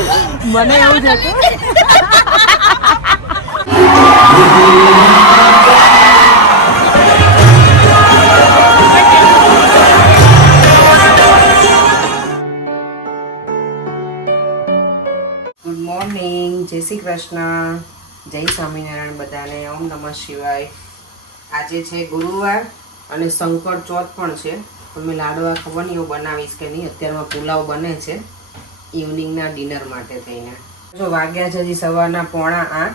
મને એવું જ હતું. ગુડ મોર્નિંગ, જય શ્રી કૃષ્ણ, જય સ્વામિનારાયણ બધાને. ઓમ નમઃ શિવાય. આજે છે ગુરુવાર અને શંકર ચોથ પણ છે. તો મેં લાડવા ખબર નહીં એવું બનાવીશ કે નહીં. અત્યારમાં પુલાવ બને છે ઇવનિંગના ડિનર માટે થઈને. જો વાગ્યા છે હજી સવારના 7:45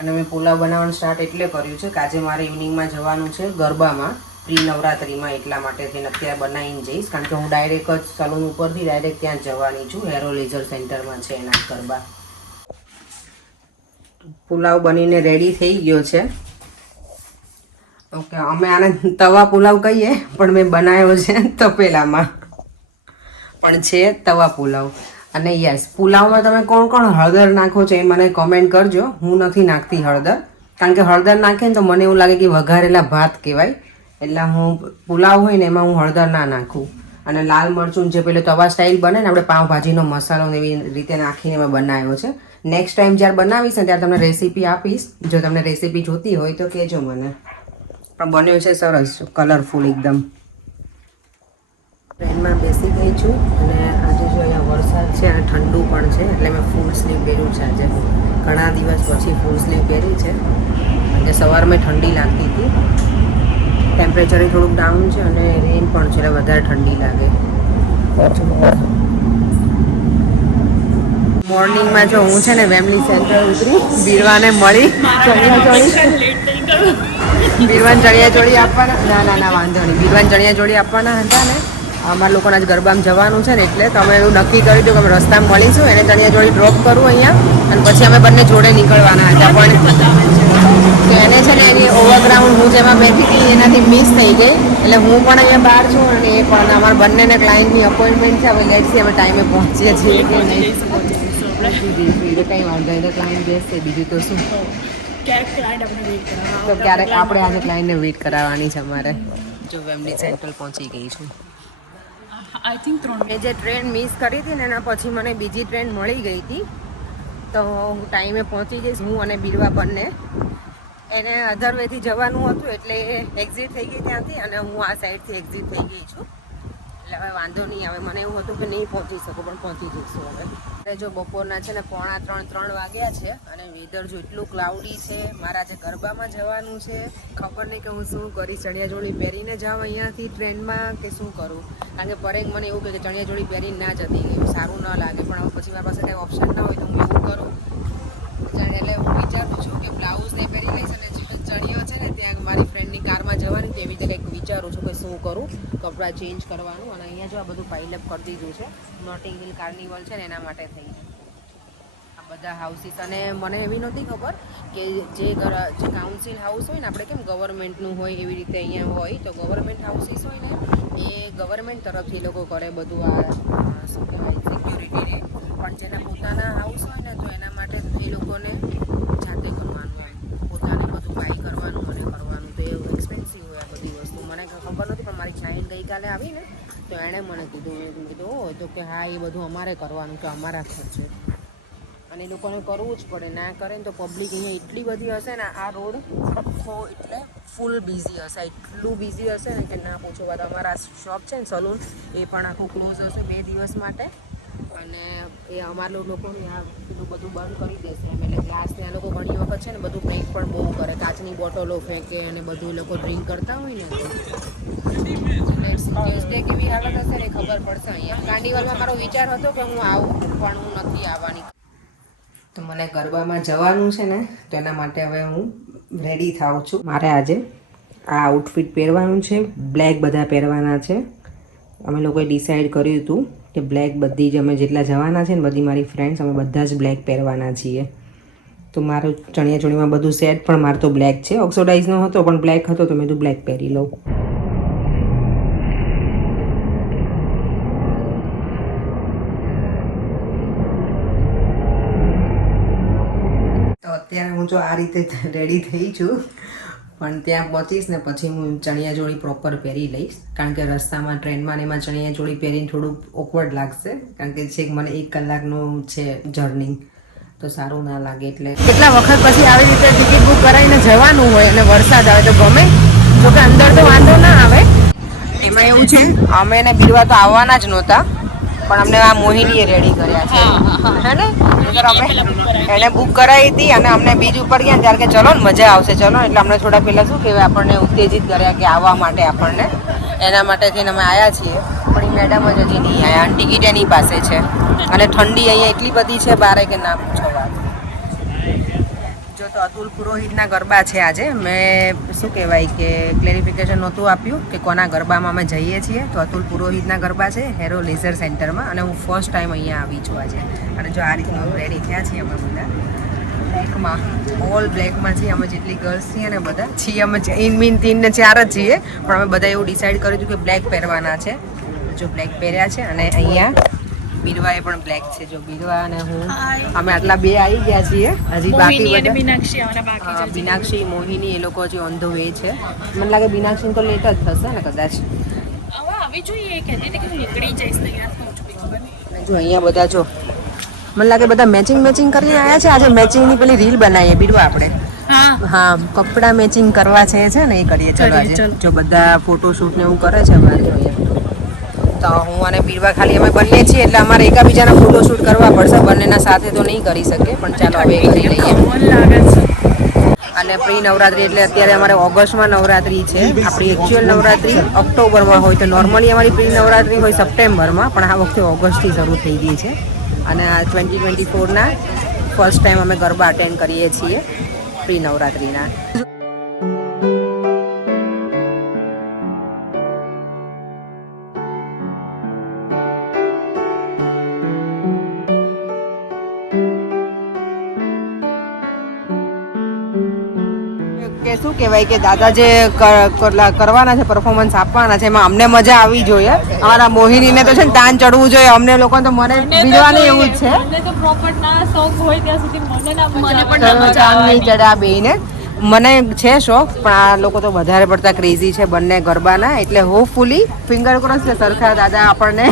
અને મેં પુલાવ બનાવવાનું સ્ટાર્ટ એટલે કર્યું છે કે આજે મારે ઇવનિંગમાં જવાનું છે ગરબામાં, પ્રી નવરાત્રિમાં. એટલા માટે થઈને અત્યારે બનાવીને જઈશ, કારણ કે હું ડાયરેક્ટ જ સલૂન ઉપરથી ડાયરેક્ટ ત્યાં જવાની છું. હેરો લેઝર સેન્ટરમાં છે એના ગરબા. પુલાવ બનીને રેડી થઈ ગયો છે. ઓકે, અમે આને તવા પુલાવ કહીએ પણ મેં બનાવ્યો છે તપેલામાં, પણ છે તવા પુલાવ. અને યસ, પુલાવમાં તમે કોણ કોણ હળદર નાખો છો એ મને કોમેન્ટ કરજો. હું નથી નાખતી હળદર, કારણ કે હળદર નાખે ને તો મને એવું લાગે કે વઘારેલા ભાત કહેવાય. એટલે હું પુલાવ હોય ને એમાં હું હળદર ના નાખું. અને લાલ મરચું જે પેલો તવા સ્ટાઇલ બને ને આપણે પાવભાજીનો મસાલો એવી રીતે નાખીને મેં બનાવ્યો છે. નેક્સ્ટ ટાઈમ જ્યારે બનાવીશ ને ત્યારે તમને રેસીપી આપીશ. જો તમને રેસીપી જોતી હોય તો કહેજો મને. પણ બન્યો છે સરસ, કલરફુલ એકદમ. ટ્રેનમાં બેસી ગઈ છું અને આજે જો અહીંયા વરસાદ છે અને ઠંડુ પણ છે, એટલે મેં ફૂલ સ્લીવ પહેર્યું છે આજે. ઘણા દિવસ પછી ફૂલ સ્લીવ પહેરી છે. અને સવારમાં ઠંડી લાગતી હતી, ટેમ્પરેચર થોડુંક ડાઉન છે અને રેન પણ છે એટલે વધારે ઠંડી લાગે. મોર્નિંગમાં જો હું છે ને વેમલી સેન્ટર ઉતરી, બીરવાને મળી, બીરવાન ચણિયાચોળી આપવાના. ના વાંધો નહીં, બીરવાન ચણિયાચોળી આપવાના હતા ને. અમારા લોકોના જ ગરબામાં જવાનું છે ને, એટલે તો અમે એવું નક્કી કર્યું હતું કે અમે રસ્તામાં મળીશું, એને ચણિયાચોળી ડ્રોપ કરું અહીંયા અને પછી અમે બંને જોડે નીકળવાના હતા. પણ તો એને છે ને એની ઓવરગ્રાઉન્ડ હું જેમાં બેઠી હતી એનાથી મિસ થઈ ગઈ. એટલે હું પણ અહીંયા બહાર છું અને એ પણ. અમારા બંનેને ક્લાયન્ટની અપોઇન્ટમેન્ટ છે. હવે લેટ્સી અમે ટાઈમે પહોંચીએ છીએ કે નહીં. કંઈ વાંધો નહીં, તો ક્લાયન્ટ બેસશે, બીજું તો શું. તો ક્યારેક આપણે આજે ક્લાયન્ટને વેઇટ કરાવવાની છે અમારે. જો વેમલી સેન્ટ્રલ પહોંચી ગઈ છું. મેં જે ટ્રેન મિસ કરી હતી ને એના પછી મને બીજી ટ્રેન મળી ગઈ હતી, તો હું ટાઈમે પહોંચી જઈશ. હું અને બીરવા બંને. એને અધર વેથી જવાનું હતું એટલે એક્ઝિટ થઈ ગઈ ત્યાંથી અને હું આ સાઈડથી એક્ઝિટ થઈ ગઈ છું. એટલે હવે વાંધો નહીં આવે. મને એવું હતું કે નહીં પહોંચી શકું, પણ પહોંચી જઈશું હવે. જો બપોરના છે ને 2:45 વાગ્યા છે અને વેધર જો એટલું ક્લાઉડી છે. મારા જે ગરબામાં જવાનું છે, ખબર નહીં કે હું શું કરીશ. ચણિયાચોળી પહેરીને જાઉં અહીંયાથી ટ્રેનમાં કે શું કરું, કારણ કે પરેક મને એવું કહે કે ચણિયાચોળી પહેરીને ના જતી એવું સારું ન લાગે. પણ હવે પછી મારી પાસે કંઈ ઓપ્શન ના હોય તો હું એવું કરું. એટલે હું વિચારું છું કે બ્લાઉઝને પહેરી લઈશ અને ચણિયો છે ને ત્યાં મારી ફ્રેન્ડની કારમાં જવાની, તો એવી રીતે કંઈક વિચારું છું કે શું કરું, કપડાં ચેન્જ કરવાનું. અને અહીંયા જો આ બધું પાઇલઅપ કરી દીધું છે નોટિંગ હિલ કાર્નિવલ છે ને એના માટે થઈ આ બધા હાઉસીસ. અને મને એવી નહોતી ખબર કે જે કાઉન્સિલ હાઉસ હોય ને, આપણે કેમ ગવર્મેન્ટનું હોય એવી રીતે અહીંયા હોય. તો ગવર્મેન્ટ હાઉસીસ હોય ને એ ગવર્મેન્ટ તરફથી લોકો કરે બધું. આ શું કહેવાય, સિક્યુરિટીને. પણ જેના પોતાના હાઉસ હોય ને તો એના માટે એ લોકોને જાતે કરવાનું હોય, પોતાને બધું બાય કરવાનું અને કરવાનું. તો એ એક્સપેન્સિવ હોય આ બધી વસ્તુ. મને ખબર નથી, પણ મારી ક્લાયન્ટ ગઈકાલે આવી ને તો એણે મને કીધું. મેં કીધું ઓ, તો કે હા એ બધું અમારે કરવાનું, કે અમારા ખર્ચે. અને એ લોકોને કરવું જ પડે, ના કરે ને તો પબ્લિક અહીંયા એટલી બધી હશે ને. આ રોડ આખો એટલે ફૂલ બિઝી હશે, એટલું બિઝી હશે ને કે ના પૂછો વાત. અમારા શોપ છે ને સલૂન, એ પણ આખું ક્લોઝ હશે 2 દિવસ માટે. અને એ અમારા લોકોને આ પેલું બધું બંધ કરી દેશે એમ. એટલે ગ્લાસને આ લોકો ઘણી વખત છે ને બધું બ્રેક પણ બહુ કરે, કાચની બોટલો ફેંકે અને બધું એ લોકો ડ્રિંક કરતા હોય ને. ટ્યુઝડે કેવી હાલત હશે ને ખબર પડશે અહીંયા. કાર્નિવલમાં મારો વિચાર હતો કે હું આવું, પણ હું નથી આવવાની. તો મને ગરબામાં જવાનું છે ને, તો એના માટે હવે હું રેડી થાઉં છું. મારે આજે આ આઉટફિટ પહેરવાનું છે, બ્લેક બધા પહેરવાના છે. અમે લોકોએ ડિસાઈડ કર્યું હતું કે બ્લેક બધી જ અમે જેટલા જવાના છે ને, બધી મારી ફ્રેન્ડ્સ, અમે બધા જ બ્લેક પહેરવાના છીએ. તો મારું ચણિયાચોળીમાં બધું સેટ પણ મારે તો બ્લેક છે. ઓક્સોડાઇઝનો હતો પણ બ્લેક હતો તો મેં તો બ્લેક પહેરી લઉં. તો અત્યારે હું જો આ રીતે રેડી થઈ છું, પણ ત્યાં પહોંચીશ ને પછી હું ચણિયા ચોળી પ્રોપર પહેરી લઈશ, કારણ કે રસ્તામાં ટ્રેનમાં ને એમાં ચણિયા ચોળી પહેરીને થોડુંક ઓકવર્ડ લાગશે, કારણ કે છેક મને 1 કલાકનું છે જર્ની, તો સારું ના લાગે. એટલે કેટલા વખત પછી આવી રીતે ટિકિટ બુક કરાવીને જવાનું હોય અને વરસાદ આવે તો ગમે, જોકે અંદર તો વાંધો ના આવે. એમાં એવું છે અમે એને બીરવા તો આવવાના જ નહોતા, પણ અમને આ મોહિનીએ રેડી કર્યા છે હે ને, અમે એને બુક કરાવી હતી અને અમને બીજ ઉપર ગયા ત્યારે કે ચલો ને મજા આવશે ચલો, એટલે અમને થોડા પહેલાં શું કહેવાય આપણને ઉત્તેજિત કર્યા કે આવવા માટે આપણને, એના માટે થઈને અમે આવ્યા છીએ. પણ એ મેડમ જ હજી નહીં આવ્યા, ટિકિટ એની પાસે છે અને ઠંડી અહીંયા એટલી બધી છે બારે કે ના પૂછો વાત. જો તો અતુલ પુરોહિતના ગરબા છે આજે. મેં શું કહેવાય કે ક્લેરિફિકેશન નહોતું આપ્યું કે કોના ગરબામાં અમે જઈએ છીએ, તો અતુલ પુરોહિતના ગરબા છે હેરો લેઝર સેન્ટરમાં, અને હું ફર્સ્ટ ટાઈમ અહીંયા આવી છું આજે. અને જો આ રીતનું રેડી થયા છીએ અમે બધા બ્લેકમાં, ઓલ બ્લેકમાં છીએ અમે, જેટલી ગર્લ્સ છીએ ને બધા છીએ અમે ઇન મીન 3 ને 4 જ છીએ, પણ અમે બધા એવું ડિસાઈડ કર્યું હતું કે બ્લેક પહેરવાના છે. જો બ્લેક પહેર્યા છે અને અહીંયા બીરવાએ પણ બ્લેક છે. જો બીરવા અને હું અમે આટલા બે આવી ગયા છીએ, હજી બાકી બધા મીનાક્ષી મોહિની એ લોકો હજી ઓન ધ વે છે. મને લાગે મીનાક્ષી તો લેટ જ થશે ને કદાચ. જો અહીંયા બધા જો મને લાગે બધા મેચિંગ કરીને આવ્યા છે. આજે મેચિંગની પેલી રીલ બનાવીએ બીરવા આપણે. હા કપડા મેચિંગ કરવા છે ને એ કરીએ. ચલો આજે જો બધા ફોટોશૂટ ને એવું કરે છે અમારે જોઈએ, તો હું અને બીરવા ખાલી અમે બંને છીએ એટલે અમારે એકાબીજાના ફોટોશૂટ કરવા પડશે, બંનેના સાથે તો નહીં કરી શકે, પણ ચાલો હવે કરી લઈએ. અને પ્રી નવરાત્રી એટલે અત્યારે અમારે ઓગસ્ટમાં નવરાત્રી છે. આપણી એકચ્યુઅલ નવરાત્રી ઓક્ટોબરમાં હોય, તો નોર્મલી અમારી પ્રી નવરાત્રી હોય સપ્ટેમ્બરમાં, પણ આ વખતે ઓગસ્ટથી શરૂ થઈ ગઈ છે. અને આ 2024ના ફર્સ્ટ ટાઈમ અમે ગરબા અટેન્ડ કરીએ છીએ પ્રી નવરાત્રિના. કે શું કહેવાય કે દાદા જે કરવાના છે, પરફોર્મન્સ આપવાના છે, એમાં અમને મજા આવી જોઈએ. અમારા મોહિનીને તો છે ને તાન ચડવું જોઈએ, અમને લોકો તો મને બીજવાનું એવું જ છે. નહીં ચડે આ બેને, મને છે શોખ, પણ આ લોકો તો વધારે પડતા ક્રેઝી છે બંને ગરબાના, એટલે હોપફુલી ફિંગર ક્રોસ કે સરખા દાદા આપણને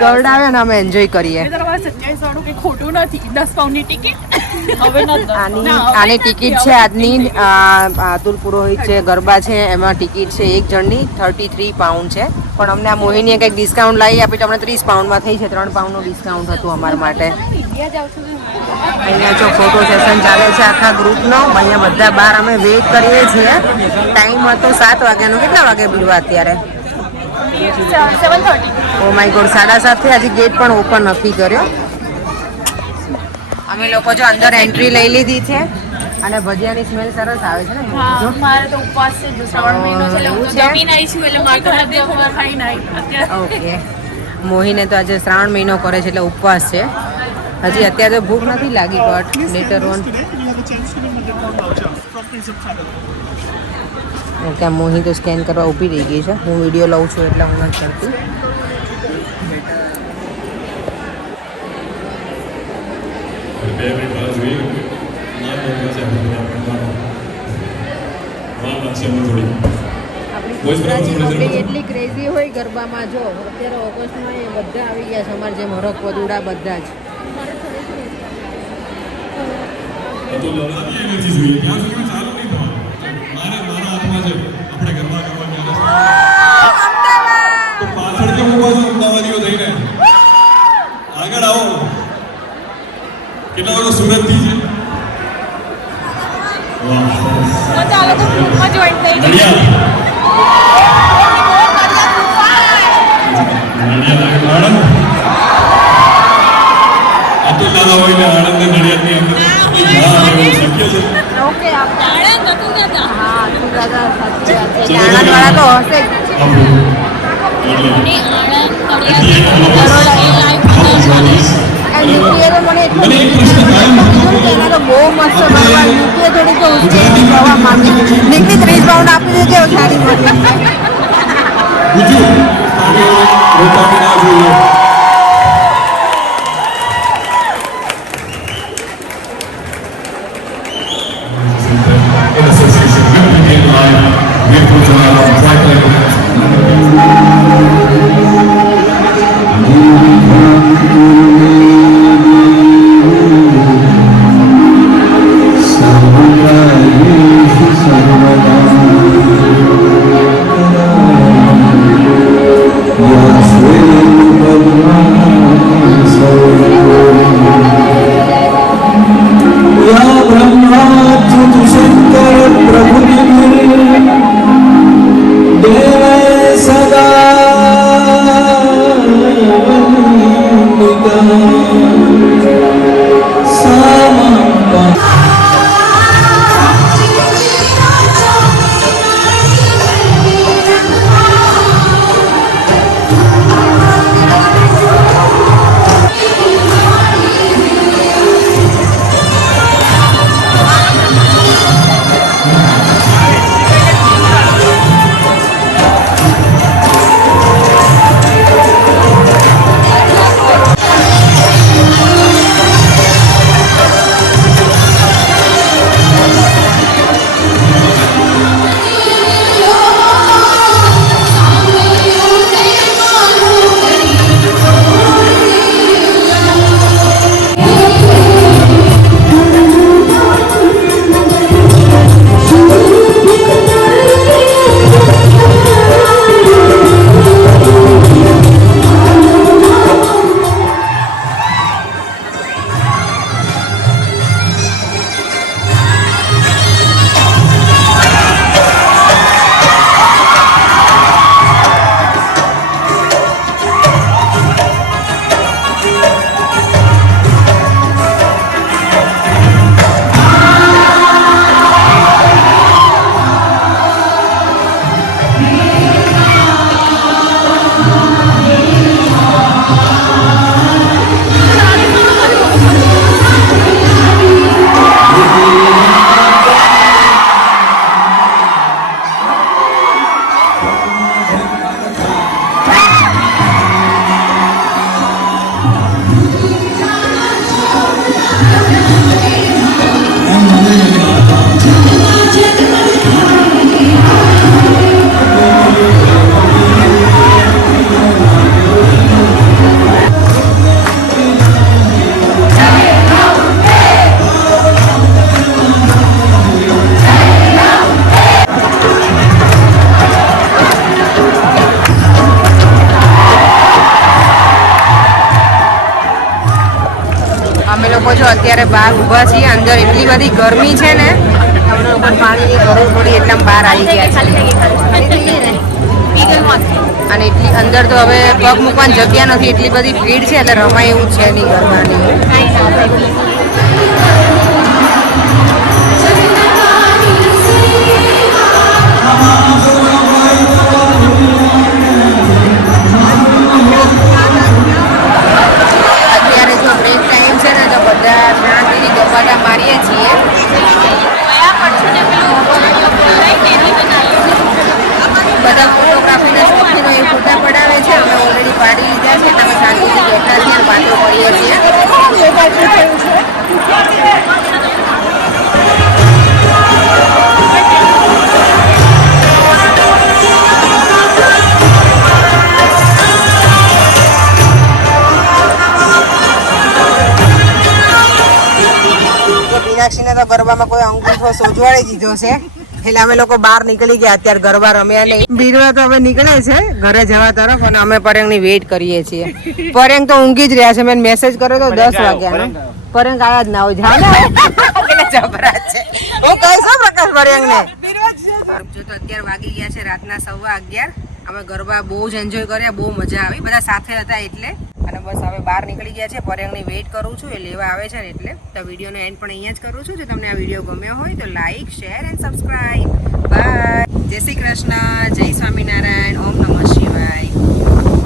દોડાવે અને અમે એન્જોય કરીએ. આની ટિકિટ છે આજની, અતુલ પુરોહિત છે ગરબા છે એમાં ટિકિટ છે એક જણની 33 પાઉન્ડ છે, પણ અમને આ મોહિનીએ કંઈક ડિસ્કાઉન્ટ લાવી આપી તો અમને 30 પાઉન્ડમાં થઈ છે. 3 પાઉન્ડનું ડિસ્કાઉન્ટ હતું અમારા માટે. અહીંયા જો ફોટો સેશન ચાલે છે આખા ગ્રુપનો. અહીંયા બધા બહાર અમે વેઇટ કરીએ છીએ. ટાઈમ હતો 7 વાગ્યાનો. કેટલા વાગે બીડવા અત્યારે? 7:30. ઓ માય ગોડ, 7:30 હજી ગેટ પણ ઓપન નથી કર્યો. અમે લોકો જો અંદર એન્ટ્રી લઈ લીધી છે અને ભજીયાની સ્મેલ સરસ આવે છે ને. હા, મારે તો ઉપવાસ છે, જો શ્રાવણ મહિનો છે એટલે હું જમીને આવી છું, એટલે મારે તો હૃદય ખબર ખાઈ નાઈ અત્યારે. ઓકે, મોહીને તો આજે શ્રાવણ મહિનો કરે છે એટલે ઉપવાસ છે. હજી અત્યારે તો ભૂખ નથી લાગી, બટ લેટર ઓન. ઓકે, મોહી તો સ્કેન કરવા ઊભી રહી ગઈ છે. હું વિડીયો લઉં છું એટલે હું નથી કરતી. એટલી ક્રેઝી હોય ગરબામાં. જો અત્યારે ઓગસ્ટમાં એ બધા આવી ગયા છે અમારે જેમ હરક પદુડા બધા જ. આગળ આવો. કેટલા વાગે સુરત થી છે? ચાલો તો ગ્રુપમાં જોઈન થઈ જઈએ. આણંદ અતુલ દાદા હોય ને આણંદ ને નડિયાદની અંદર શક્ય છે. ઓકે, આણંદ હતું દાદા. હા, અતુલ દાદા સાચી વાત છે. આણંદ વાળા તો હશે જ. યુપીએ મને એટલું એના તો બહુ મસ્ત ગરબા. યુપીએ થોડી તો ઉશ્કેરથી જવા માંગે. નીકળી 30 પાઉન્ડ આપી દેજે સારી મળી. અમે લોકો જો અત્યારે બહાર ઊભા છીએ, અંદર એટલી બધી ગરમી છે ને અમે લોકો પાણીની જરૂર પડી એટલે અમે બહાર આવી ગયા છીએ. અને એટલી અંદર તો હવે પગ મૂકવાની જગ્યા નથી, એટલી બધી ભીડ છે એટલે રમાય એવું છે નહીં ગરબાની. અત્યારે જો બ્રેક ટાઈમ છે ને તો બધા શાંતિથી ગપાટા મારીએ છીએ. બધા ફોટોગ્રાફીના શોખીનો એ ફોટા પડાવે છે. અમે ઓલરેડી પાડી લીધા છે, તમે શાંતિથી બેઠા છીએ અને વાતો કરીએ છીએ. મીનાક્ષીને તો ગરબામાં કોઈ અંગૂઠો સોજવાડી દીધો છે એટલે અમે લોકો બહાર નીકળી ગયા. અત્યારે ગરબા રમ્યા નહીં. બીરવા તો હવે નીકળે છે ઘરે જવા તરફ અને અમે પરેંગની વેઇટ કરીએ છીએ. પરેંગ તો ઊંઘી જ રહ્યા છે. મેં મેસેજ કર્યો તો 10 વાગ્યાનો. પરેંગ આયા જ ના હોય. જાવ ને જબરા છે. હું કહીશ પ્રકાશ પરેંગને. જો તો અત્યારે વાગી ગયા છે રાતના 11:15. અમે ગરબા બહુ જ એન્જોય કર્યા, બહુ મજા આવી, બધા સાથે હતા એટલે. અને બસ હવે બહાર નીકળી ગયા છે. પરેંગની વેઇટ કરું છું, એ લેવા આવે છે ને એટલે. તો વિડીયોનો એન્ડ પણ અહીંયા જ કરું છું. જો તમને આ વિડીયો ગમ્યો હોય તો like, share and subscribe. Bye. જય શ્રી કૃષ્ણ, જય સ્વામિનારાયણ, ઓમ નમઃ શિવાય.